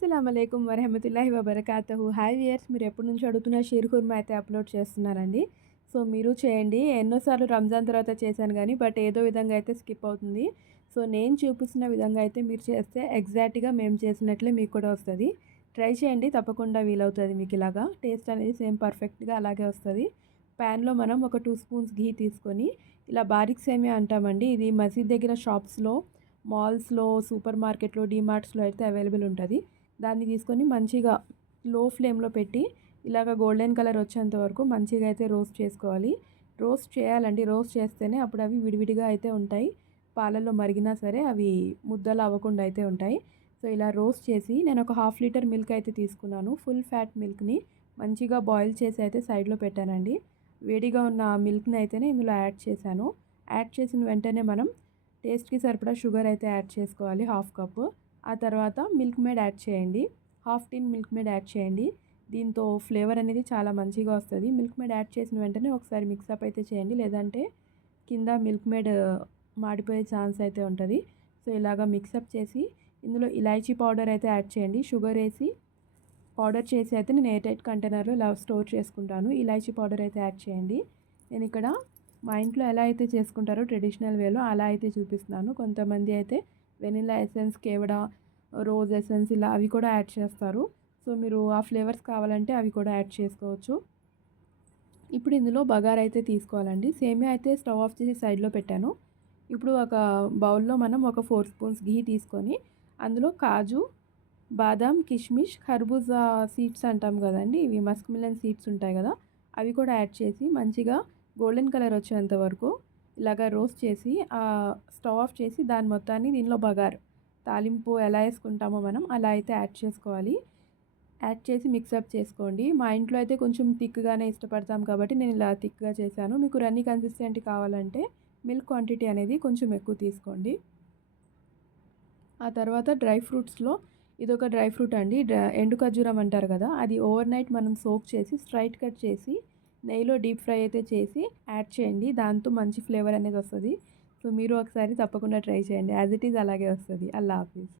అస్సలాముఅలైకుం వరహమతుల్లాహి వబరకాతుహు. Hi viewers, మీరు ఎప్పటి నుంచి అడుగుతున్న షీర్ కుర్మా అయితే అప్లోడ్ చేస్తున్నానండి. సో మీరు చేయండి. ఎన్నోసార్లు రంజాన్ తర్వాత చేశాను కానీ ఏదో విధంగా అయితే స్కిప్ అవుతుంది. సో నేను చూపిస్తున్న విధంగా అయితే మీరు చేస్తే ఎగ్జాక్ట్గా మేము చేసినట్లే మీకు కూడా వస్తుంది. ట్రై చేయండి, తప్పకుండా వీలవుతుంది. మీకు ఇలాగా టేస్ట్ అనేది సేమ్ పర్ఫెక్ట్గా అలాగే వస్తుంది. ప్యాన్లో మనం ఒక 2 స్పూన్స్ ఘీ తీసుకొని ఇలా బారిక్ సేమియా అంటామండి. ఇది మసీద్ దగ్గర షాప్స్లో, మాల్స్లో, సూపర్ మార్కెట్లో, డీమార్ట్స్లో అయితే అవైలబుల్ ఉంటుంది. దాన్ని తీసుకొని మంచిగా లో ఫ్లేమ్లో పెట్టి ఇలాగ గోల్డెన్ కలర్ వచ్చేంత వరకు మంచిగా అయితే రోస్ట్ చేసుకోవాలి. రోస్ట్ చేయాలండి. రోస్ట్ చేస్తేనే అప్పుడు అవి విడివిడిగా అయితే ఉంటాయి. పాలల్లో మరిగినా సరే అవి ముద్దలు అవ్వకుండా అయితే ఉంటాయి. సో ఇలా రోస్ట్ చేసి నేను ఒక 1/2 లీటర్ మిల్క్ అయితే తీసుకున్నాను. ఫుల్ ఫ్యాట్ మిల్క్ని మంచిగా బాయిల్ చేసి అయితే సైడ్లో పెట్టానండి. వేడిగా ఉన్న మిల్క్ని అయితేనే ఇందులో యాడ్ చేశాను. యాడ్ చేసిన వెంటనే మనం టేస్ట్కి సరిపడా షుగర్ అయితే యాడ్ చేసుకోవాలి, 1/2 కప్పు. ఆ తర్వాత మిల్క్ మేడ్ యాడ్ చేయండి. 1/2 టీన్ మిల్క్ మేడ్ యాడ్ చేయండి. దీంతో ఫ్లేవర్ అనేది చాలా మంచిగా వస్తుంది. మిల్క్ మేడ్ యాడ్ చేసిన వెంటనే ఒకసారి మిక్సప్ అయితే చేయండి, లేదంటే కింద మిల్క్ మేడ్ మాడిపోయే ఛాన్స్ అయితే ఉంటుంది. సో ఇలాగా మిక్సప్ చేసి ఇందులో ఇలాచీ పౌడర్ అయితే యాడ్ చేయండి. షుగర్ వేసి పౌడర్ చేసి అయితే నేను ఎయిర్ టైట్ కంటైనర్లో ఇలా స్టోర్ చేసుకుంటాను. ఇలాచీ పౌడర్ అయితే యాడ్ చేయండి. నేను ఇక్కడ మా ఇంట్లో ఎలా అయితే చేసుకుంటారో ట్రెడిషనల్ వేలో అలా అయితే చూపిస్తున్నాను. కొంతమంది అయితే vanilla essence, kewra, rose essence ఇలా అవి కూడా యాడ్ చేస్తారు. సో మీరు ఆ ఫ్లేవర్స్ కావాలంటే అవి కూడా యాడ్ చేసుకోవచ్చు. ఇప్పుడు ఇందులో బగారా అయితే తీసుకోవాలండి. సేమియా అయితే స్టవ్ ఆఫ్ చేసి సైడ్లో పెట్టాను. ఇప్పుడు ఒక బౌల్లో మనం ఒక 4 స్పూన్స్ ఘీ తీసుకొని అందులో కాజు, బాదాం, కిష్మిష్, ఖర్బూజా సీడ్స్ అంటాం కదండి, ఇవి మస్క్ మిలన్ సీడ్స్ ఉంటాయి కదా, అవి కూడా యాడ్ చేసి మంచిగా గోల్డెన్ కలర్ వచ్చేంత వరకు ఇలాగ రోస్ట్ చేసి స్టవ్ ఆఫ్ చేసి దాని మొత్తాన్ని దీనిలో తాలింపు ఎలా వేసుకుంటామో మనం అలా అయితే యాడ్ చేసుకోవాలి. యాడ్ చేసి మిక్సప్ చేసుకోండి. మా ఇంట్లో అయితే కొంచెం థిక్గానే ఇష్టపడతాం కాబట్టి నేను ఇలా థిక్గా చేశాను. మీకు రన్నీ కన్సిస్టెంట్ కావాలంటే మిల్క్ క్వాంటిటీ అనేది కొంచెం ఎక్కువ తీసుకోండి. ఆ తర్వాత డ్రై ఫ్రూట్స్లో ఇదొక డ్రై ఫ్రూట్ అండి, ఎండు ఖర్జూరం అంటారు కదా, అది ఓవర్ నైట్ మనం సోక్ చేసి స్ట్రైట్ కట్ చేసి నెయ్యిలో డీప్ ఫ్రై అయితే చేసి యాడ్ చేయండి. దాంతో మంచి ఫ్లేవర్ అనేది వస్తుంది. సో మీరు ఒకసారి తప్పకుండా ట్రై చేయండి. యాజ్ ఇట్ ఈజ్ అలాగే వస్తుంది. అల్లా హాఫీజ్.